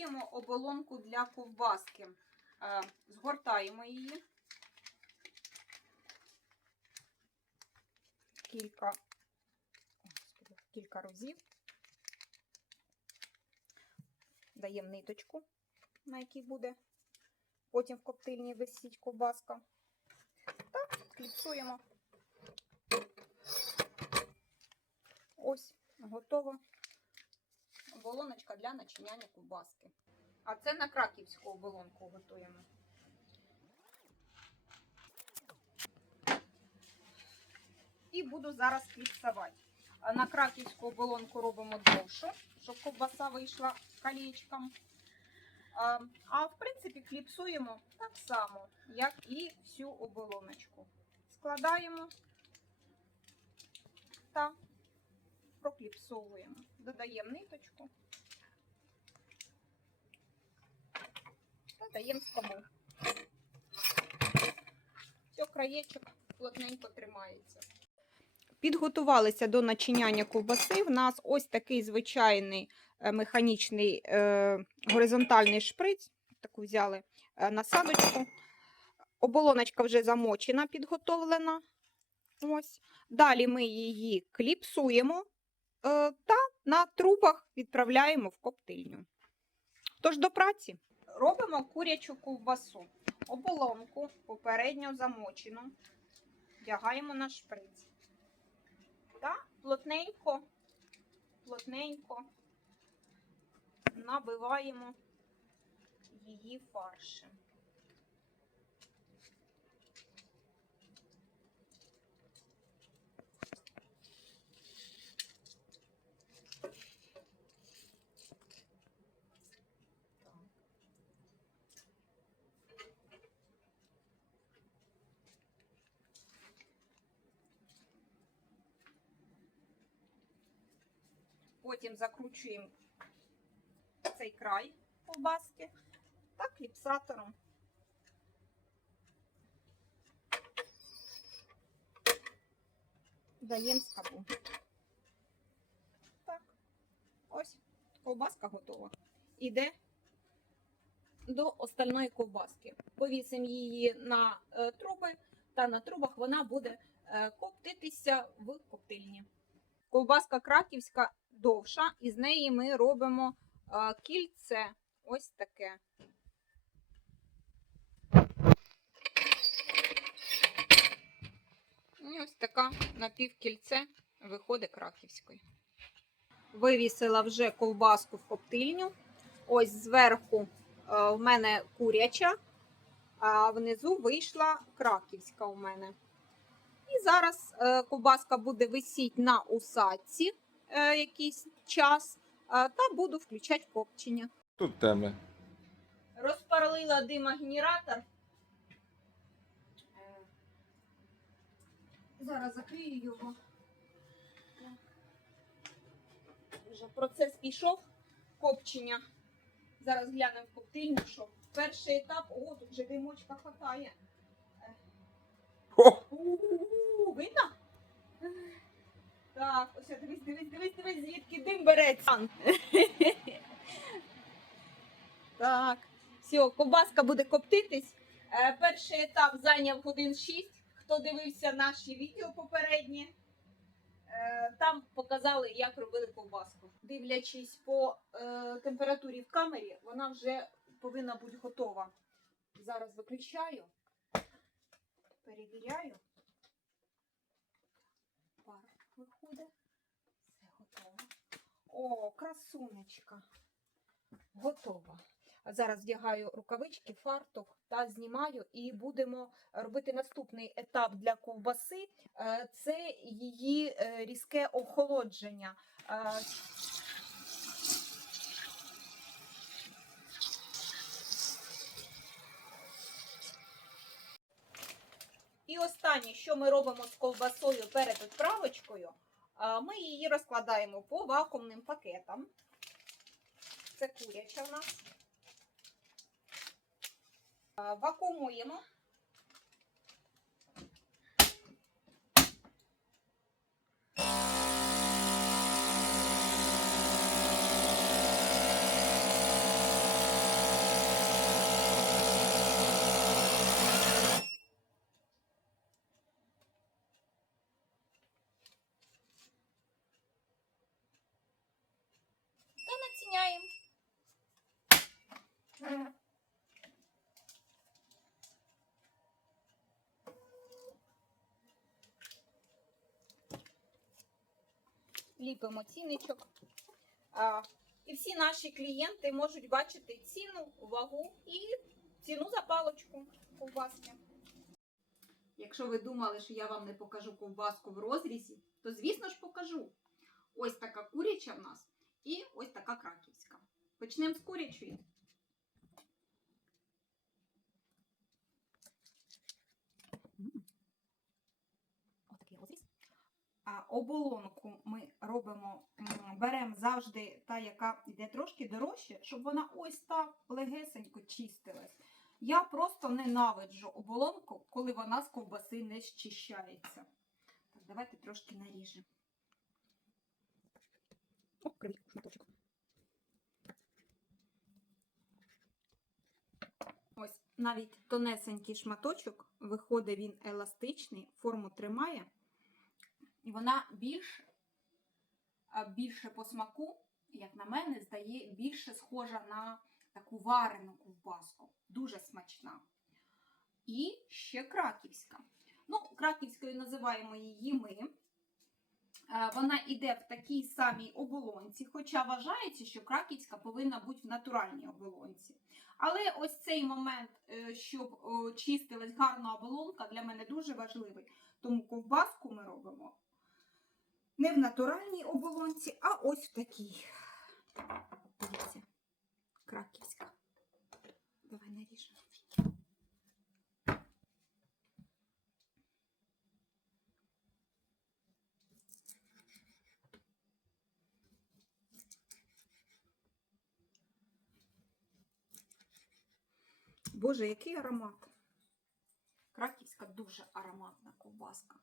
Готуємо оболонку для ковбаски. Е, Згортаємо її. Кілька, кілька разів. Даємо ниточку, на якій буде потім в коптильні висіть ковбаска. Та кліпсуємо. Ось, готово. Оболоночка для начиняння ковбаски. А це на краківську оболонку готуємо. І буду зараз кліпсувати. На краківську оболонку робимо довшу, щоб ковбаса вийшла колечком. А в принципі кліпсуємо так само, як і всю оболоночку. Складаємо та прокліпсовуємо. Додаємо ниточку та даємо скобу. Все, краєчок плотненько тримається. Підготувалися до начиняння ковбаси. В нас ось такий звичайний е, механічний е, горизонтальний шприц. Таку взяли е, насадочку. Оболоночка вже замочена, підготовлена. Ось. Далі ми її кліпсуємо та на трубах відправляємо в коптильню. Тож до праці. Робимо курячу ковбасу. Оболонку попередньо замочену. Вдягаємо на шприц. Та плотненько, плотненько набиваємо її фаршем. Потім закручуємо цей край ковбаски та кліпсатором. Даємо скобу. Так, ось ковбаска готова. Іде до остальної ковбаски. Повісимо її на е, труби, та на трубах вона буде е, коптитися в коптильні. Ковбаска краківська довша, і з неї ми робимо е, кільце. Ось таке. І ось така напівкільце виходить краківської. Вивісила вже ковбаску в коптильню. Ось зверху е, в мене куряча, а внизу вийшла краківська у мене. І зараз е, ковбаска буде висіти на усадці якийсь час, е, та буду включати копчення. Тут теми. Розпалила димогенератор. Е, Зараз закрию його. Вже процес пішов копчення. Зараз глянемо в коптильню, що перший етап, о, тут вже димочка хватає. О! Видно? Так, ось дивись, дивись, дивись, дивись, звідки дим береться. Так, все, ковбаска буде коптитись. Е, Перший етап зайняв годин 6. Хто дивився наші відео попередні, е, там показали, як робили ковбаску. Дивлячись по е, температурі в камері, вона вже повинна бути готова. Зараз виключаю, перевіряю. Пар виходить. Все готово. О, красунечка. Готова. Зараз вдягаю рукавички, фартух та знімаю і будемо робити наступний етап для ковбаси. Е, Це її е, різке охолодження. Е, І останнє, що ми робимо з ковбасою перед відправочкою, ми її розкладаємо по вакуумним пакетам. Це куряча в нас. Вакуумуємо. Ліпимо цінничок. А, і всі наші клієнти можуть бачити ціну, вагу і ціну за палочку ковбаски. Якщо ви думали, що я вам не покажу ковбаску в розрізі, то звісно ж покажу. Ось така куряча в нас і ось така краківська. Почнемо з курячої. Отакий розріз. А оболонку ми робимо, беремо завжди та, яка йде трошки дорожче, щоб вона ось так легесенько чистилась. Я просто ненавиджу оболонку, коли вона з ковбаси не щищається. Так, давайте трошки наріжемо. О, шматочок. Ось навіть тонесенький шматочок, виходить він еластичний, форму тримає. І вона більш, а, більше по смаку, як на мене, здає більше схожа на таку варену ковбаску. Дуже смачна. І ще краківська. Ну, краківською називаємо її ми. Е, Вона йде в такій самій оболонці, хоча вважається, що краківська повинна бути в натуральній оболонці. Але ось цей момент, е, щоб чистилась гарна оболонка, для мене дуже важливий. Тому ковбаску ми робимо не в натуральній оболонці, а ось в такій. Дивіться, краківська. Давай наріжемо. Боже, який аромат. Краківська дуже ароматна ковбаска.